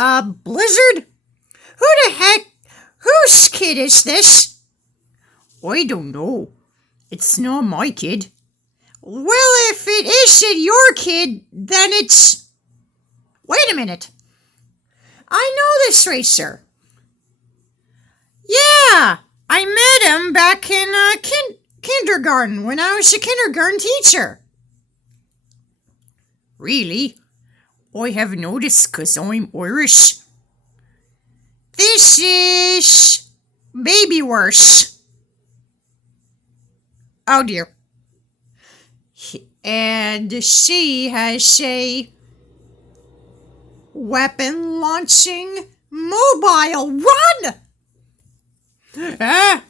A blizzard? Who the heck? Whose kid is this? I don't know. It's not my kid. Well, if it isn't your kid, then it's... Wait a minute. I know this racer. Yeah, I met him back in kindergarten when I was a kindergarten teacher. Really? I have noticed 'cause I'm Irish. This is baby worse. Oh dear. And she has a weapon launching mobile. Run! Ah!